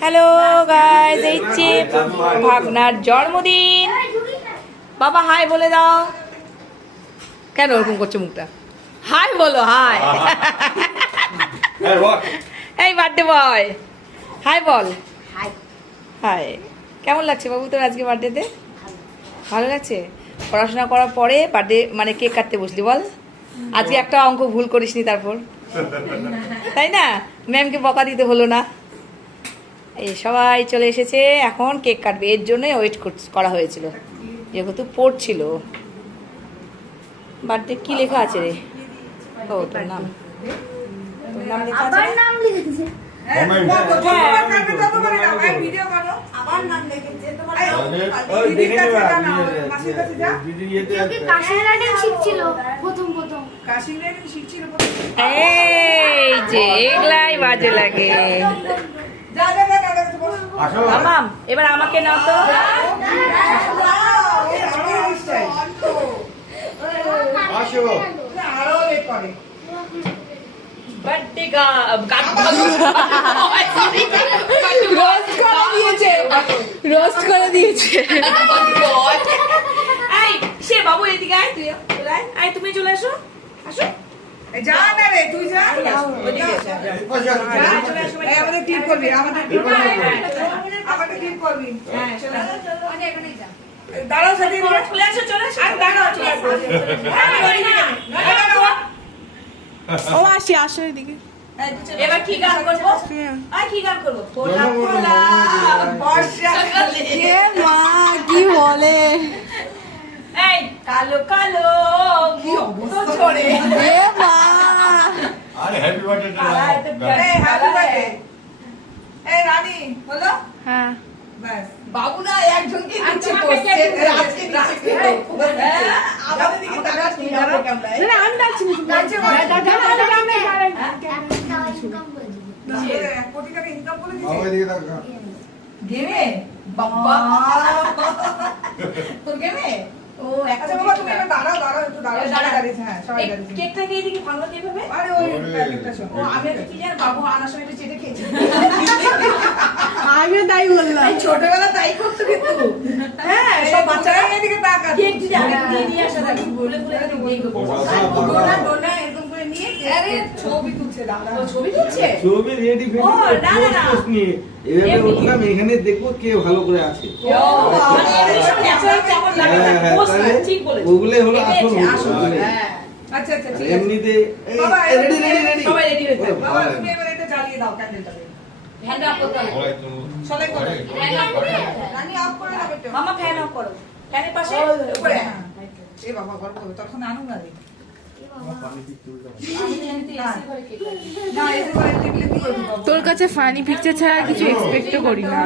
Hello guys এই ভাগনার জন্মদিন। বাবা হাই বলে দাও। কেন ওরকম করছ মুখটা? হাই বলো হাই এই বার্থডে বয় হাই বল। হাই কেমন লাগছে বাবু তোর আজকে বার্থডেতে ভালো লাগছে? পড়াশোনা করার পরে বার্থডে মানে কেক কাটতে বসলি বল। আজকে একটা অঙ্ক ভুল করিসনি তারপর। তাই না? ম্যামকে বকা দিতে হলো না। এই সবাই চলে এসেছে। এখন কেক কাটবে। এর জন্যই ওয়েট করা হয়েছিল। যেহেতু পড়ছিল। বার্থডে কি লেখা আছে রে? ও তোর নাম। তোর নাম লেখা আছে এই যে এগুলাই বাজে লাগে। মামাম এবার আমাকে নাও তো। রোস্ট করে দিয়েছে। সে বাবু এদিকে আয় তুই আয়। তুমি চলে আসো। আসো। যা না রে তুই যা। আমাদের ক্লিপ করবি আমাদের ক্লিপ করবি? হ্যাঁ, চলে। আসো। দাঁড়াও সাথে চলে আসো চলে আসো। আর দাঁড়াও চলে আসো। আমি ওদিকে যাব। ও আসি আসো এদিকে। এবার কি গান করব? আর কি গান করব? খোলা খোলা বর্ষা মা কি বলে? এই কালো কালো কি অবস্থা? মা? আরে হ্যাপি বার্থডে বার্থডে এই রানী হলো হ্যাঁ। বাবুরা একজনকে দিচ্ছে? আজকে দিচ্ছে হ্যাঁ, আমাদের দিকে আমি ডাকছি না তুমি ডাকছে ইনকাম করে দিবি এক কোটি টাকা ইনকাম করে দিছে বাবা এদিকে তাকা গেমে বাবা তোর গেমে ও আচ্ছা বাবা তুমি এবার দাঁড়াও দাঁড়াও একটু দাঁড়াও সবাই দাঁড়িয়েছে হ্যাঁ সবাই দাঁড়িয়েছে কেকটাকে এইদিকে ভাঙলো কীভাবে আরে ওই প্যাকেটটা শোনো ও আমি কি জানি বাবু আনার সময় একটু চেটে খেয়েছি আমিও তাই বললাম। এই ছোটবেলা তাই করতো কিন্তু। হ্যাঁ সব বাচ্চারা এদিকে তাকা কেক আগে দিয়ে নিয়ে আসা থাকে বলে বলে কিন্তু দিয়ে দেবো। ডোনা ডোনা এরকম করে নিয়ে আরে ছবি তুলছে দাদা ছবি তুলছে? ছবি রেডি ও, না, না, না। নিয়ে। এভাবে উঠলাম এখানে দেখব কে ভালো করে আছে। হলো আসল। আচ্ছা আচ্ছা এমনিতে বাবা, রেডি রেডি রেডি সবাই ready হয়ে থাক। বাবা তুমি এবার এটা জ্বালিয়ে দাও ক্যান্ডেলটা করতে হবে। সবাই করে। রানী করে। মামা ফ্যান করো। ফ্যানের পাশে? উপরে। এ বাবা হবে। তখন না রে। তোর কাছে ফানি পিকচার ছাড়া কিছু এক্সপেক্টও করি না।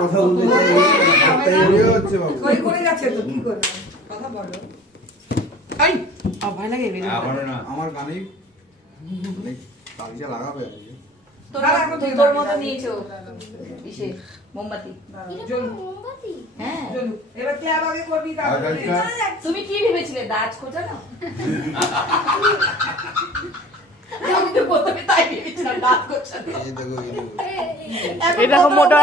কথা বলতে চাই হাতটাই এড়িয়ে হচ্ছে বাবু কই করে যাচ্ছে তো কি করবে কথা বলো এই ভয় লাগে বেলুন আমারও না আমার গানেই তালিকা লাগাবে তোর দাঁড়া, মতো- এখন তোর মতো নিয়েছো। ইসে মোমবাতি। মোমবাতি? হ্যাঁ। এবার ক্ল্যাব আগে করবি তুমি কি ভেবেছিলে দাঁত খোঁজা না দেখো মোটা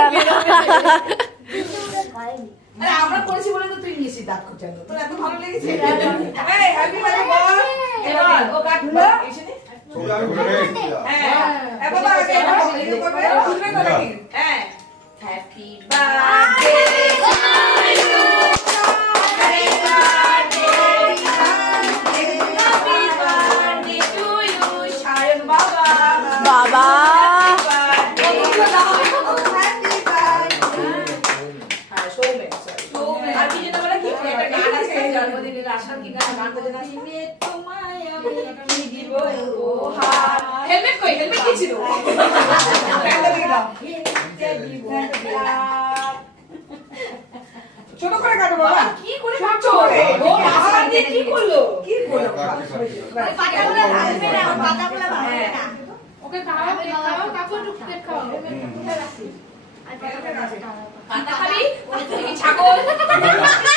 আমরা করেছি বলে তো দাঁত খোঁচানো তোর এত ভালো লেগেছে? এই হ্যাপি বার্থডে বল। এবার ও কাটলো এসে নে। হ্যাঁ বাবা করবে? নাকি? হ্যাঁ। হ্যাপি বার্থডে হেলমেট কই? হেলমেট কি ছিল? ছোট করে কাটো বাবা। কি করে কাটছো ও মাথা দিয়ে কি করল? কি করল? পাতাগুলো ভাঙবে না পাতাগুলো ভাঙবে না ওকে খাওয়াও খাওয়াও কেক খাওয়াও আর পাতাগুলো ভাঙবে না। পাতা খাবি? ছাগল।